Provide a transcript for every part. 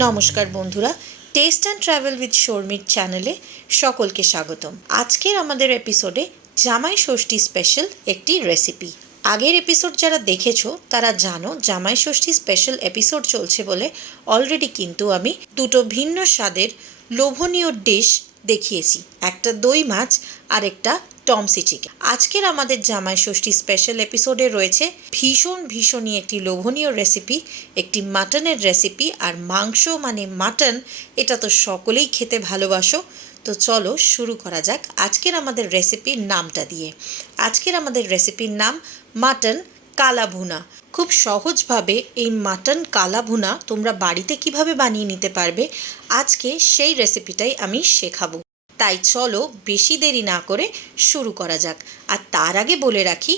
নমস্কার বন্ধুরা, test and travel with শর্মির চ্যানেলে সকলকে স্বাগতম। আজকের আমাদের এপিসোডে জামাই ষষ্ঠী স্পেশাল একটি রেসিপি। আগের এপিসোড যারা দেখেছো তারা জানো জামাই ষষ্ঠী স্পেশাল এপিসোড চলছে বলে অলরেডি কিন্তু আমি দুটো ভিন্ন স্বাদের লোভনীয় ডিশ দেখিয়েছি, একটা দই মাছ আর একটা টমসি চিকেন। আজকের আমাদের জামাই ষষ্ঠী স্পেশাল এপিসোডে রয়েছে ভীষণই একটি লোভনীয় রেসিপি, একটি মাটনের রেসিপি। আর মাংস মানে মাটন, এটা তো সকলেই খেতে ভালোবাসো। তো চলো শুরু করা যাক আজকের আমাদের রেসিপির নামটা দিয়ে। আজকের আমাদের রেসিপির নাম মাটন কালা ভুনা। খুব সহজভাবে এই মাটন কালা ভুনা তোমরা বাড়িতে কিভাবে বানিয়ে নিতে পারবে, আজকে সেই রেসিপিটাই আমি শেখাবো। তাই চলো বেশি দেরি না করে শুরু করা যাক। আর তার আগে বলে রাখি,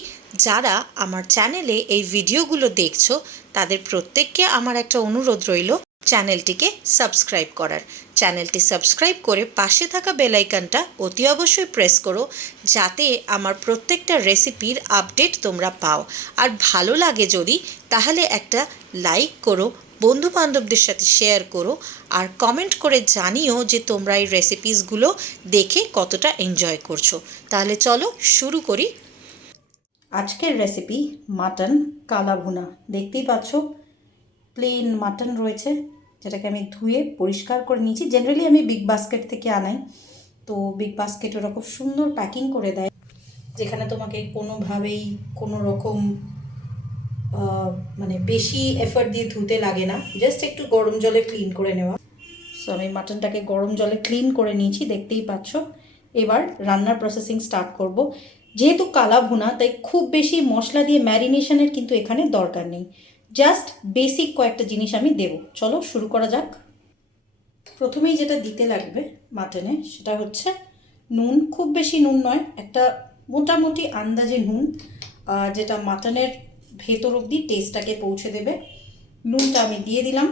যারা আমার চ্যানেলে এই ভিডিওগুলো দেখছো তাদের প্রত্যেককে আমার একটা অনুরোধ রইল চ্যানেলটিকে সাবস্ক্রাইব করার। চ্যানেলটি সাবস্ক্রাইব করে পাশে থাকা বেল আইকনটা অতি অবশ্যই প্রেস করো, যাতে আমার প্রত্যেকটা রেসিপির আপডেট তোমরা পাও। আর ভালো লাগে যদি, তাহলে একটা লাইক করো, বন্ধু বান্ধবদের সাথে শেয়ার করো, আর কমেন্ট করে জানিও যে তোমরা এই রেসিপিসগুলো দেখে কতটা এনজয় করছো। তাহলে চলো শুরু করি আজকের রেসিপি মাটন কালা ভুনা। দেখতেই পাচ্ছ প্লেন মাটন রয়েছে, যেটাকে আমি ধুয়ে পরিষ্কার করে নিয়েছি। জেনারেলি আমি বিগ বাস্কেট থেকে আনাই, তো বিগ বাস্কেট ওরা খুব সুন্দর প্যাকিং করে দেয়, যেখানে তোমাকে কোনোভাবেই কোনো রকম মানে বেশি এফর্ট দিয়ে ধুতে লাগে না, জাস্ট একটু গরম জলে ক্লিন করে নেওয়া। সো আমি মাটনটাকে গরম জলে ক্লিন করে নিয়েছি, দেখতেই পাচ্ছ। এবার রান্নার প্রসেসিং স্টার্ট করব। যেহেতু কালা ভুনা, তাই খুব বেশি মশলা দিয়ে ম্যারিনেশনের কিন্তু এখানে দরকার নেই, জাস্ট বেসিক কয়েকটা জিনিস আমি দেব। চলো শুরু করা যাক। প্রথমেই যেটা দিতে লাগবে মাটনে সেটা হচ্ছে নুন। খুব বেশি নুন নয়, একটা মোটামুটি আন্দাজে নুন, যেটা মাটনের ভেতর অবধি টেস্টটাকে পৌঁছে দেবে। নুনটা আমি দিয়ে দিলাম।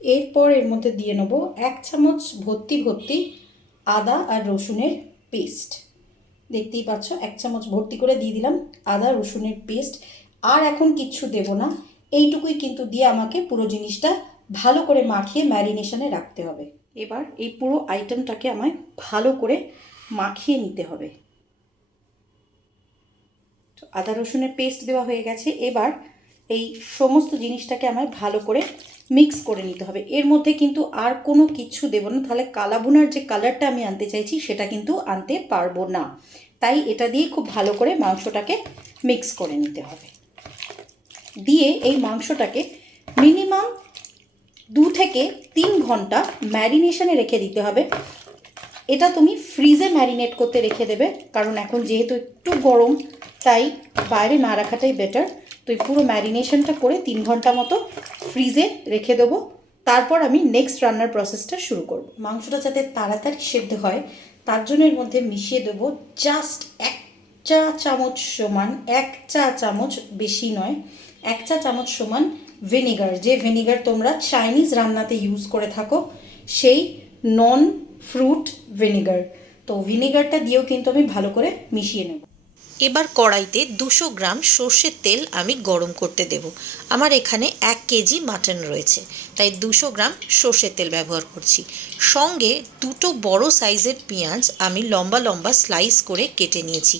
এরপর এর মধ্যে দিয়ে নেবো 1 চামচ ভর্তি আদা আর রসুনের পেস্ট। দেখতেই পাচ্ছ 1 চামচ ভর্তি করে দিয়ে দিলাম আদা রসুনের পেস্ট। আর এখন কিচ্ছু দেব না, এইটুকুই কিন্তু দিয়ে আমাকে পুরো জিনিসটা ভালো করে মাখিয়ে ম্যারিনেশনে রাখতে হবে। এবার এই পুরো আইটেমটাকে আমায় ভালো করে মাখিয়ে নিতে হবে। আদা রসুনের পেস্ট দেওয়া হয়ে গেছে, এবার এই সমস্ত জিনিসটাকে আমায় ভালো করে মিক্স করে নিতে হবে। এর মধ্যে কিন্তু আর কোনো কিছু দেব না, তাহলে কালা ভুনার যে কালারটা আমি আনতে চাইছি সেটা কিন্তু আনতে পারবো না। তাই এটা দিয়ে খুব ভালো করে মাংসটাকে মিক্স করে নিতে হবে। দিয়ে এই মাংসটাকে মিনিমাম 2 থেকে 3 ঘন্টা ম্যারিনেশনে রেখে দিতে হবে। এটা তুমি ফ্রিজে ম্যারিনেট করতে রেখে দেবে, কারণ এখন যেহেতু একটু গরম, তাই বাইরে না রাখাটাই বেটার। তো এই পুরো ম্যারিনেশনটা করে 3 ঘন্টা মতো ফ্রিজে রেখে দেবো। তারপর আমি নেক্সট রান্নার প্রসেসটা শুরু করব। মাংসটা যাতে তাড়াতাড়ি সেদ্ধ হয় তার জন্য এর মধ্যে মিশিয়ে দেবো জাস্ট 1 চা চামচ সমান, 1 চা চামচ, বেশি নয়, 1 চা চামচ সমান ভিনিগার। যে ভিনিগার তোমরা চাইনিজ রান্নাতে ইউজ করে থাকো, সেই নন ফ্রুট ভিনিগার। তো ভিনিগারটা দিয়েও কিন্তু আমি ভালো করে মিশিয়ে নেব। এবার কড়াইতে 200 গ্রাম সর্ষের তেল আমি গরম করতে দেব। আমার এখানে 1 কেজি মাটন রয়েছে, তাই 200 গ্রাম সর্ষের তেল ব্যবহার করছি। সঙ্গে দুটো বড় সাইজের পেঁয়াজ আমি লম্বা লম্বা স্লাইস করে কেটে নিয়েছি।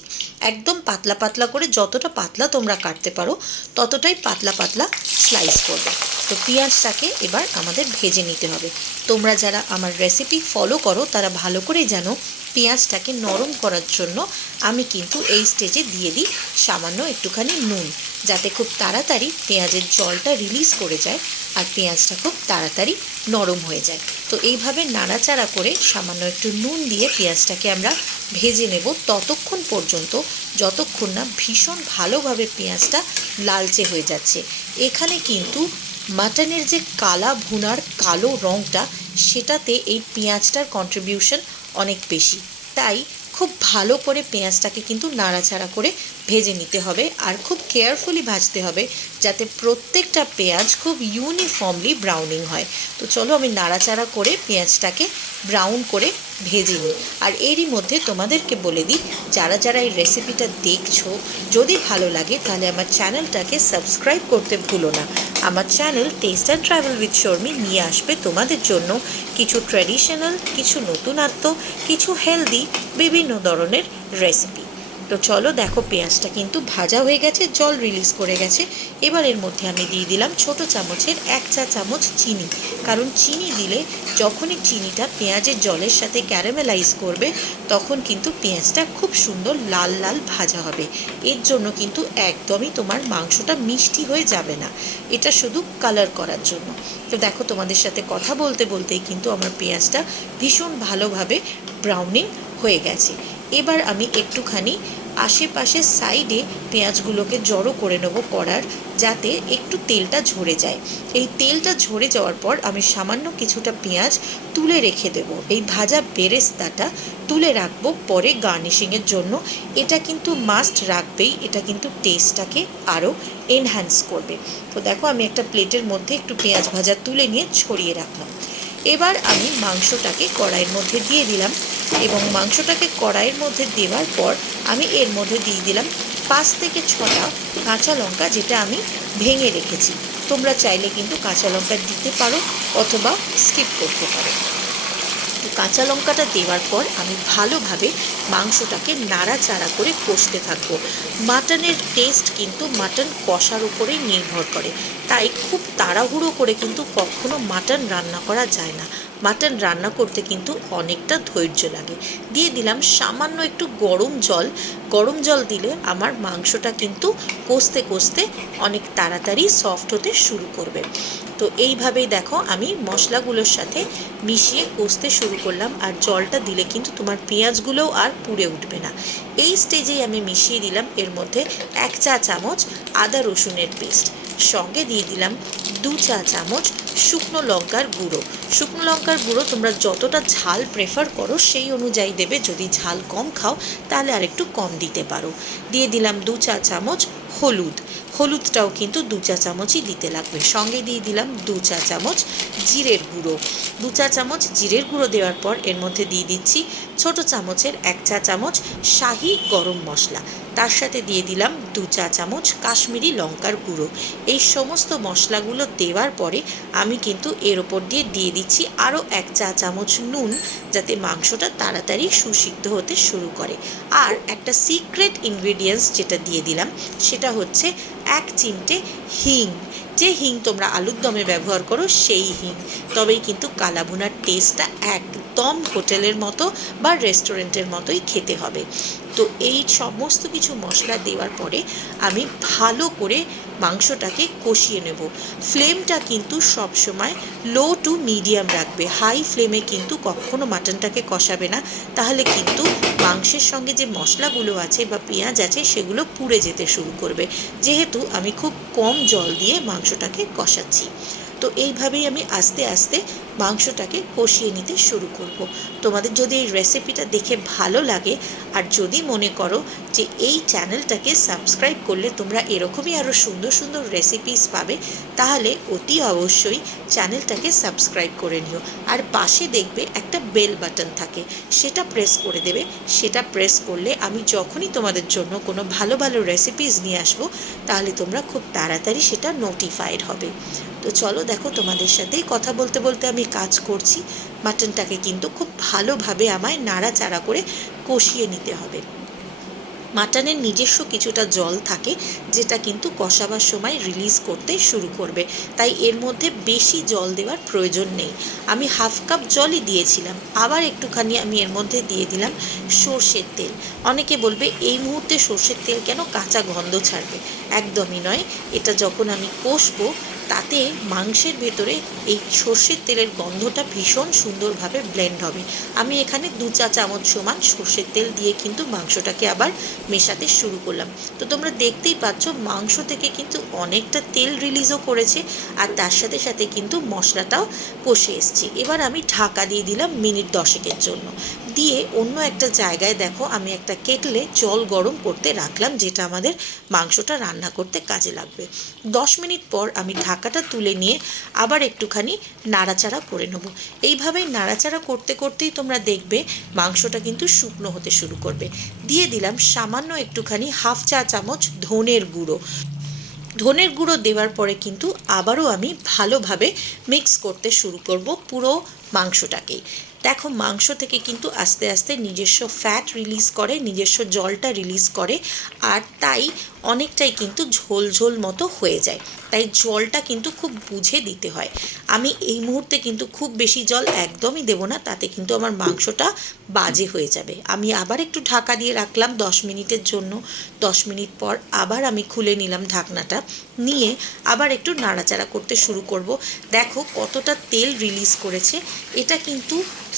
একদম পাতলা পাতলা করে, যতটা পাতলা তোমরা কাটতে পারো ততটাই পাতলা পাতলা স্লাইস করবে। তো পেঁয়াজটাকে এবার আমাদের ভেজে নিতে হবে। তোমরা যারা আমার রেসিপি ফলো করো তারা ভালো করেই জানো পেঁয়াজটাকে নরম করার জন্য আমি কিন্তু এই স্টেজে দিয়ে দিই সামান্য একটুখানি নুন, যাতে খুব তাড়াতাড়ি পেঁয়াজের জলটা রিলিজ করে যায় আর পেঁয়াজটা খুব তাড়াতাড়ি নরম হয়ে যায়। তো এইভাবে নাড়াচাড়া করে সামান্য একটু নুন দিয়ে পেঁয়াজটাকে আমরা ভেজে নেব ততক্ষণ পর্যন্ত যতক্ষণ না ভীষণ ভালোভাবে পেঁয়াজটা লালচে হয়ে যাচ্ছে। এখানে কিন্তু মাটনের যে কালা ভুনার কালো রঙটা, সেটাতে এই পেঁয়াজটার কন্ট্রিবিউশন অনেক বেশি। তাই খুব ভালো করে পেঁয়াজটাকে কিন্তু নাড়াচাড়া করে ভেজে নিতে হবে, আর খুব কেয়ারফুলি ভাজতে হবে যাতে প্রত্যেকটা পেঁয়াজ খুব ইউনিফর্মলি ব্রাউনিং হয়। তো চলো আমি নাড়াচাড়া করে পেঁয়াজটাকে ব্রাউন করে ভেজে নিই। আর এরই মধ্যে তোমাদেরকে বলে দিই, যারা যারা এই রেসিপিটা দেখছো, যদি ভালো লাগে তাহলে আমার চ্যানেলটাকে সাবস্ক্রাইব করতে ভুলো না। আমার channel test and travel with Sharmi নিয়ে আসবে তোমাদের জন্য কিছু ট্র্যাডিশনাল, কিছু নতুনত্ব, কিছু হেলদি বিভিন্ন ধরনের রেসিপি। তো চলো দেখো, পেঁয়াজটা কিন্তু ভাজা হয়ে গেছে, জল রিলিজ করে গেছে। এবার এর মধ্যে আমি দিয়ে দিলাম ছোট চামচের 1 চা চামচ চিনি, কারণ চিনি দিলে যখনই চিনিটা পেঁয়াজের জলের সাথে ক্যারামেলাইজ করবে তখন কিন্তু পেঁয়াজটা খুব সুন্দর লাল লাল ভাজা হবে। এর জন্য কিন্তু একদমই তোমার মাংসটা মিষ্টি হয়ে যাবে না, এটা শুধু কালার করার জন্য। তো দেখো, তোমাদের সাথে কথা বলতে বলতেই কিন্তু আমার পেঁয়াজটা ভীষণ ভালোভাবে ব্রাউনিং হয়ে গেছে। এবার আমি একটুখানি আশেপাশের সাইডে পেঁয়াজগুলোকে জড়ো করে নেব কড়ার, যাতে একটু তেলটা ঝরে যায়। এই তেলটা ঝরে যাওয়ার পর আমি সামান্য কিছুটা পেঁয়াজ তুলে রেখে দেব। এই ভাজা বেরেস্তাটা তুলে রাখবো পরে গার্নিশিংয়ের জন্য। এটা কিন্তু মাস্ট রাখবেই, এটা কিন্তু টেস্টটাকে আরও এনহ্যান্স করবে। তো দেখো, আমি একটা প্লেটের মধ্যে একটু পেঁয়াজ ভাজা তুলে নিয়ে ছড়িয়ে রাখলাম। এবার আমি মাংসটাকে কড়াইয়ের মধ্যে দিয়ে দিলাম, এবং মাংসটাকে কড়াইয়ের মধ্যে দেওয়ার পর আমি এর মধ্যে দিয়ে দিলাম 5 থেকে 6টা কাঁচা লঙ্কা, যেটা আমি ভেঙে রেখেছি। তোমরা চাইলে কিন্তু কাঁচা লঙ্কা দিতে পারো অথবা স্কিপ করতে পারো। কাঁচা লঙ্কাটা দেওয়ার পর আমি ভালোভাবে মাংসটাকে নাড়াচাড়া করে কষতে থাকবো। মাটনের টেস্ট কিন্তু মাটন কষার উপরেই নির্ভর করে, তাই খুব তাড়াহুড়ো করে কিন্তু কখনো মাটন রান্না করা যায় না। মাটন রান্না করতে কিন্তু অনেকটা ধৈর্য লাগে। দিয়ে দিলাম সামান্য একটু গরম জল। গরম জল দিলে আমার মাংসটা কিন্তু কষতে কষতে অনেক তাড়াতাড়ি সফট হতে শুরু করবে। তো এইভাবেই দেখো, আমি মশলাগুলোর সাথে মিশিয়ে কষতে শুরু করলাম, আর জলটা দিলে কিন্তু তোমার পেঁয়াজগুলোও আর পুড়ে উঠবে না। এই স্টেজেই আমি মিশিয়ে দিলাম এর মধ্যে 1 চা চামচ আদা রসুনের পেস্ট, সঙ্গে দিয়ে দিলাম 2 চা চামচ শুকনো লঙ্কার গুঁড়ো। শুকনো লঙ্কার গুঁড়ো তোমরা যতটা ঝাল প্রেফার করো সেই অনুযায়ী দেবে, যদি ঝাল কম খাও তাহলে আর একটু কম দিতে পারো। দিয়ে দিলাম 2 চা চামচ হলুদ, হলুদটাও কিন্তু 2 চা চামচই দিতে লাগবে। সঙ্গে দিয়ে দিলাম 2 চা চামচ জিরের গুঁড়ো। 2 চা চামচ জিরের গুঁড়ো দেওয়ার পর এর মধ্যে দিয়ে দিচ্ছি ছোট চামচের 1 চা চামচ শাহি গরম মশলা, তার সাথে দিয়ে দিলাম 2 চা চামচ কাশ্মীরি লঙ্কার গুঁড়ো। এই সমস্ত মশলাগুলো দেওয়ার পরে আমি কিন্তু এর ওপর দিয়ে দিচ্ছি আরও 1 চা চামচ নুন, যাতে মাংসটা তাড়াতাড়ি সুসিদ্ধ হতে শুরু করে। আর একটা সিক্রেট ইনগ্রিডিয়েন্টস যেটা দিয়ে দিলাম সেটা হচ্ছে 1 চিমটে হিং। যে হিং তোমরা আলুর দমে ব্যবহার করো সেই হিং, তবেই কিন্তু কালাভুনার টেস্টটা একদম হোটেলের মতো বা রেস্টুরেন্টের মতোই খেতে হবে। তো এই সমস্ত কিছু মশলা দেওয়ার পরে আমি ভালো করে মাংসটাকে কষিয়ে নেব। ফ্লেমটা কিন্তু সবসময় লো টু মিডিয়াম রাখবে, হাই ফ্লেমে কিন্তু কখনো মাটনটাকে কষাবে না, তাহলে কিন্তু মাংসের সঙ্গে যে মশলাগুলো আছে বা পেঁয়াজ আছে সেগুলো পুড়ে যেতে শুরু করবে, যেহেতু আমি খুব কম জল দিয়ে মাংসটাকে কষাচ্ছি। তো এইভাবেই আমি আস্তে আস্তে মাংসটাকে কষিয়ে নিতে শুরু করব। তোমাদের যদি এই রেসিপিটা দেখে ভালো লাগে, আর যদি মনে করো যে এই চ্যানেলটাকে সাবস্ক্রাইব করলে তোমরা এরকমই আরও সুন্দর সুন্দর রেসিপিস পাবে, তাহলে অতি অবশ্যই চ্যানেলটাকে সাবস্ক্রাইব করে নিও। আর পাশে দেখবে একটা বেল বাটন থাকে, সেটা প্রেস করে দেবে। সেটা প্রেস করলে আমি যখনই তোমাদের জন্য কোনো ভালো ভালো রেসিপিস নিয়ে আসবো, তাহলে তোমরা খুব তাড়াতাড়ি সেটা নোটিফাইড হবে। তো চলো দেখো, তোমাদের সাথেই কথা বলতে বলতে আমি কাজ করছি। মাটনটাকে কিন্তু খুব ভালোভাবে আমায় নাড়াচাড়া করে কষিয়ে নিতে হবে। মাটনের নিজস্ব কিছুটা জল থাকে, যেটা কিন্তু কষাবার সময় রিলিজ করতে শুরু করবে, তাই এর মধ্যে বেশি জল দেওয়ার প্রয়োজন নেই। আমি 1/2 কাপ জলই দিয়েছিলাম। আবার একটুখানি আমি এর মধ্যে দিয়ে দিলাম সর্ষের তেল। অনেকে বলবে এই মুহূর্তে সর্ষের তেল কেন, কাঁচা গন্ধ ছাড়বে। একদমই নয়, এটা যখন আমি কষবো তাতে মাংসের ভেতরে এই সর্ষের তেলের গন্ধটা ভীষণ সুন্দরভাবে ব্লেন্ড হবে। আমি এখানে 2 চা চামচ সমান সর্ষের তেল দিয়ে কিন্তু মাংসটাকে আবার মেশাতে শুরু করলাম। তো তোমরা দেখতেই পাচ্ছ মাংস থেকে কিন্তু অনেকটা তেল রিলিজও করেছে, আর তার সাথে সাথে কিন্তু মশলাটাও কষে এসছে। এবার আমি ঢাকা দিয়ে দিলাম মিনিট 10 জন্য। দিয়ে অন্য একটা জায়গায় দেখো, আমি একটা কেটলে জল গরম করতে রাখলাম, যেটা আমাদের মাংসটা রান্না করতে কাজে লাগবে। 10 মিনিট পর আমি ঢাকাটা তুলে নিয়ে আবার একটুখানি নাড়াচাড়া করে নেব। এইভাবেই নাড়াচাড়া করতে করতেই তোমরা দেখবে মাংসটা কিন্তু শুকনো হতে শুরু করবে। দিয়ে দিলাম সামান্য একটুখানি 1/2 চা চামচ ধনের গুঁড়ো। ধনের গুঁড়ো দেওয়ার পরে কিন্তু আবারও আমি ভালোভাবে মিক্স করতে শুরু করব পুরো মাংসটাকেই। দেখো মাংস থেকে কিন্তু আস্তে আস্তে নিজস্ব ফ্যাট রিলিজ করে, নিজস্ব জলটা রিলিজ করে, আর তাই অনেকটাই কিন্তু ঝোল ঝোল মতো হয়ে যায়। তাই জলটা কিন্তু খুব বুঝে দিতে হয়। আমি এই মুহূর্তে কিন্তু খুব বেশি জল একদমই দেবো না, তাতে কিন্তু আমার মাংসটা বাজে হয়ে যাবে। আমি আবার একটু ঢাকা দিয়ে রাখলাম 10 মিনিটের জন্য। 10 মিনিট পর আবার আমি খুলে নিলাম ঢাকনাটা, নিয়ে আবার একটু নাড়াচাড়া করতে শুরু করব। দেখো কতটা তেল রিলিজ করেছে। এটা কিন্তু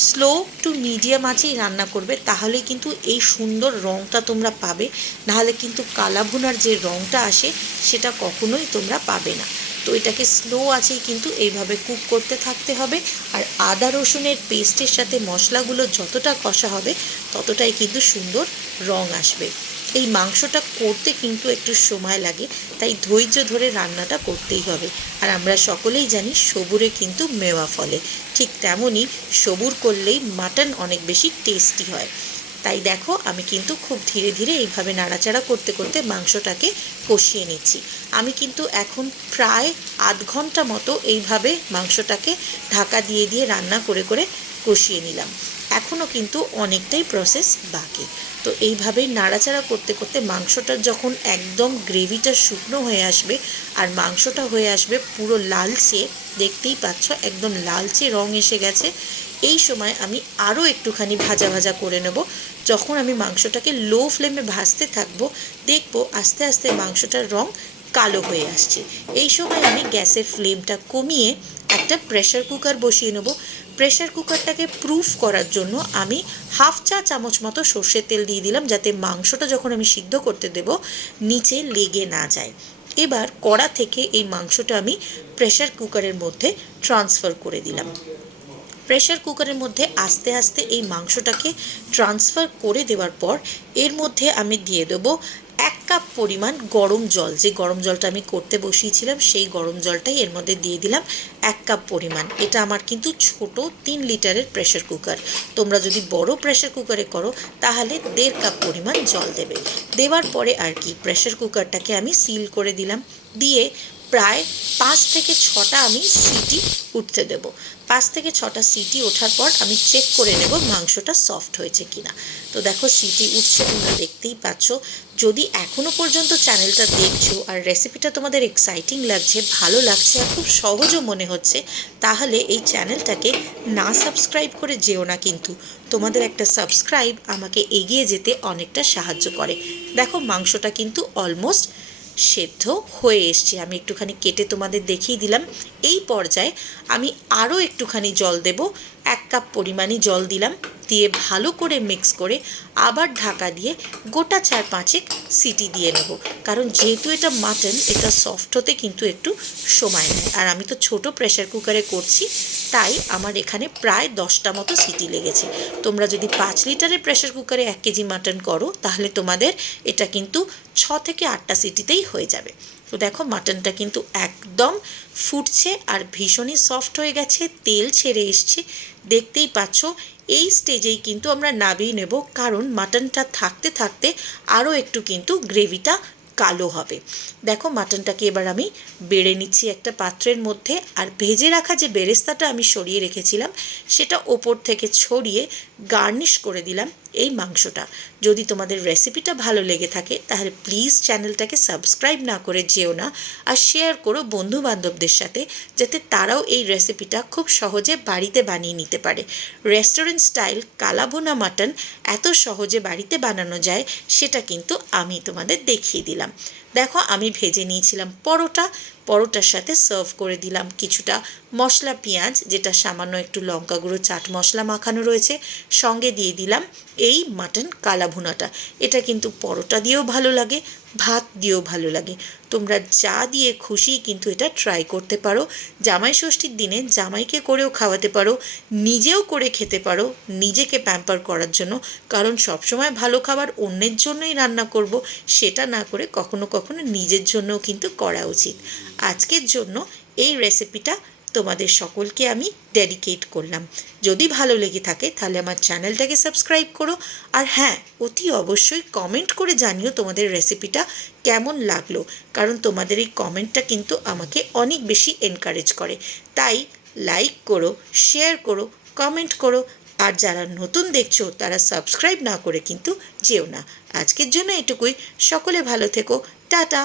স্লো টু মিডিয়াম আঁচেই রান্না করবে, তাহলে কিন্তু এই সুন্দর রঙটা তোমরা পাবে। নাহলে কিন্তু কালা ভুনার যে রঙটা আসে সেটা কখনোই তোমরা পাবে না। তো এটাকে স্লো আঁচেই কিন্তু এইভাবে কুক করতে থাকতে হবে। আর আদা রসুনের পেস্টের সাথে মশলাগুলো যতটা কষা হবে ততটাই কিন্তু সুন্দর রঙ আসবে। এই মাংসটা করতে কিন্তু একটু সময় লাগে, তাই ধৈর্য ধরে রান্নাটা করতেই হবে। আর আমরা সকলেই জানি সবুরে কিন্তু মেওয়া ফলে, ঠিক তেমনই সবুর করলেই মাটন অনেক বেশি টেস্টি হয়। তাই দেখো আমি কিন্তু খুব ধীরে ধীরে এইভাবে নাড়াচাড়া করতে করতে মাংসটাকে কষিয়ে নিচ্ছি। আমি কিন্তু এখন প্রায় আধ ঘন্টা মতো এইভাবে মাংসটাকে ঢাকা দিয়ে দিয়ে রান্না করে করে কষিয়ে নিলাম। এখনও কিন্তু অনেকটাই প্রসেস বাকি। তো এইভাবেই নাড়াচাড়া করতে করতে মাংসটা যখন একদম গ্রেভিটা শুকনো হয়ে আসবে আর মাংসটা হয়ে আসবে পুরো লালচে, দেখতেই পাচ্ছ একদম লালচে রং এসে গেছে, এই সময় আমি আরও একটুখানি ভাজা ভাজা করে নেব। যখন আমি মাংসটাকে লো ফ্লেমে ভাজতে থাকবো, দেখবো আস্তে আস্তে মাংসটার রং কালো হয়ে আসছে। এই সময় আমি গ্যাসের ফ্লেমটা কমিয়ে একটা প্রেশার কুকার বসিয়ে নেব। প্রেশার কুকারটাকে প্রুফ করার জন্য আমি 1/2 চা চামচ মতো সর্ষের তেল দিয়ে দিলাম, যাতে মাংসটা যখন আমি সিদ্ধ করতে দেব নিচে লেগে না যায়। এবার কড়া থেকে এই মাংসটা আমি প্রেশার কুকারের মধ্যে ট্রান্সফার করে দিলাম। প্রেশার কুকারের মধ্যে আস্তে আস্তে এই মাংসটাকে ট্রান্সফার করে দেওয়ার পর এর মধ্যে আমি দিয়ে দেবো 1 কাপ পরিমাণ গরম জল। যে গরম জলটা আমি করতে বসিয়েছিলাম সেই গরম জলটাই এর মধ্যে দিয়ে দিলাম 1 কাপ পরিমাণ। এটা আমার কিন্তু ছোট 3 লিটারের প্রেশার কুকার। তোমরা যদি বড় প্রেশার কুকারে করো তাহলে 1.5 কাপ পরিমাণ জল দেবে। দেওয়ার পরে আর কি প্রেশার কুকারটাকে আমি সিল করে দিলাম, দিয়ে প্রায় 5 থেকে 6টা আমি সিটি উঠতে দেবো। 5 থেকে 6টা সিটি ওঠার পর আমি চেক করে নেব মাংসটা সফট হয়েছে কিনা। তো দেখো সিটি উঠছে, তোমরা দেখতেই পাচ্ছ। যদি এখনও পর্যন্ত চ্যানেলটা দেখছো আর রেসিপিটা তোমাদের এক্সাইটিং লাগছে, ভালো লাগছে আর খুব সহজও মনে হচ্ছে, তাহলে এই চ্যানেলটাকে না সাবস্ক্রাইব করে যেও না। কিন্তু তোমাদের একটা সাবস্ক্রাইব আমাকে এগিয়ে যেতে অনেকটা সাহায্য করে। দেখো মাংসটা কিন্তু অলমোস্ট সেদ্ধ হয়ে এসছে। আমি একটুখানি কেটে তোমাদের দেখিয়ে দিলাম। এই পর্যায়ে আমি আরও একটুখানি জল দেব, 1 কাপ পরিমাণই জল দিলাম, দিয়ে ভালো করে মিক্স করে আবার ঢাকা দিয়ে গোটা 4-5 সিটি দিয়ে নেব। কারণ যেহেতু এটা মাটন, এটা সফট হতে কিন্তু একটু সময় নেয়। আর আমি তো ছোট প্রেশার কুকারে করছি, তাই আমার এখানে প্রায় 10টা মতো সিটি লেগেছে। তোমরা যদি 5 লিটারের প্রেশার কুকারে 1 কেজি মাটন করো তাহলে তোমাদের এটা কিন্তু 6 থেকে 8টা সিটিতেই হয়ে যাবে। তো দেখো মাটনটা কিন্তু একদম ফুটছে আর ভীষণই সফট হয়ে গেছে, তেল ছেড়ে এসছে, দেখতেই পাচ্ছ। এই স্টেজেই কিন্তু আমরা নামিয়ে নেব, কারণ মাটনটা থাকতে থাকতে আরও একটু কিন্তু গ্রেভিটা কালো হবে। দেখো মাটনটাকে এবার আমি বেড়ে নিচ্ছি একটা পাত্রের মধ্যে, আর ভেজে রাখা যে বেরেস্তাটা আমি সরিয়ে রেখেছিলাম সেটা ওপর থেকে ছড়িয়ে গার্নিশ করে দিলাম এই মাংসটা। যদি তোমাদের রেসিপিটা ভালো লেগে থাকে তাহলে প্লিজ চ্যানেলটাকে সাবস্ক্রাইব না করে যেও না, আর শেয়ার করো বন্ধু বান্ধবদের সাথে, যাতে তারাও এই রেসিপিটা খুব সহজে বাড়িতে বানিয়ে নিতে পারে। রেস্টুরেন্ট স্টাইল কালা ভুনা মাটন এত সহজে বাড়িতে বানানো যায় সেটা কিন্তু আমি তোমাদের দেখিয়ে দিলাম। দেখো আমি ভেজে নিয়েছিলাম পরোটার সাথে সার্ভ করে দিলাম কিছুটা মশলা পেঁয়াজ, যেটা সামান্য একটু লঙ্কা গুঁড়ো চাট মশলা মাখানো রয়েছে, সঙ্গে দিয়ে দিলাম এই মাটন কালা ভুনাটা। এটা কিন্তু পরোটা দিয়েও ভালো লাগে, ভাত দিয়েও ভালো লাগে। তোমরা যা দিয়ে খুশি কিন্তু এটা ট্রাই করতে পারো। জামাই ষষ্ঠীর দিনে জামাইকে করেও খাওয়াতে পারো, নিজেও করে খেতে পারো নিজেকে প্যাম্পার করার জন্য। কারণ সবসময় ভালো খাবার অন্যের জন্যই রান্না করব, সেটা না করে কখনো কখনো নিজের জন্যও কিন্তু করা উচিত। আজকের জন্য এই রেসিপিটা তোমাদের সকলকে আমি ডেডিকেট করলাম। যদি ভালো লেগে থাকে তাহলে আমার চ্যানেলটাকে সাবস্ক্রাইব করো, আর হ্যাঁ, অতি অবশ্যই কমেন্ট করে জানিও তোমাদের রেসিপিটা কেমন লাগলো, কারণ তোমাদের এই কমেন্টটা কিন্তু আমাকে অনেক বেশি এনকারেজ করে। তাই লাইক করো, শেয়ার করো, কমেন্ট করো, আর যারা নতুন দেখছো তারা সাবস্ক্রাইব না করে কিন্তু যেও না। আজকের জন্য এটুকুই। সকলে ভালো থেকো। টাটা।